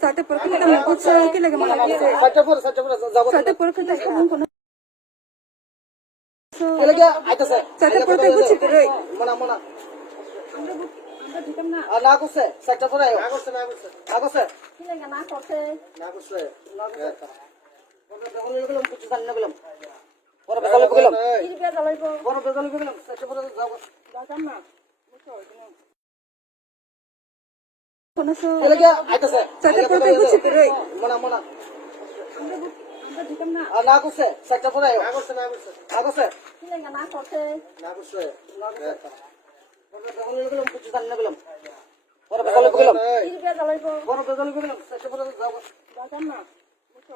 Sate porque le damos mucho que le damos la Sate porque te con Sate porque mucho pero না করছে sector পরে না করছে কি লাগে না করতে গেলাম কিছু জানি না গেলাম বড় বেজালে গেলাম কি বে জ্বালাইব বড় বেজালে গেলাম সেক্টর পরে যাব দাদা না মুছো কোন সো এলাকা আইতাছে Sate porque mucho pero মনা আমরা দিতাম না না করছে সেক্টর পরে না করছে কি লাগে না করতে বড় বেজালে গেলাম কিছু জানি না গেলাম বড় বেজালে গেলাম কি বে জ্বালাইব বড় বেজালে গেলাম সেক্টর পরে যাব দাদা না মুছো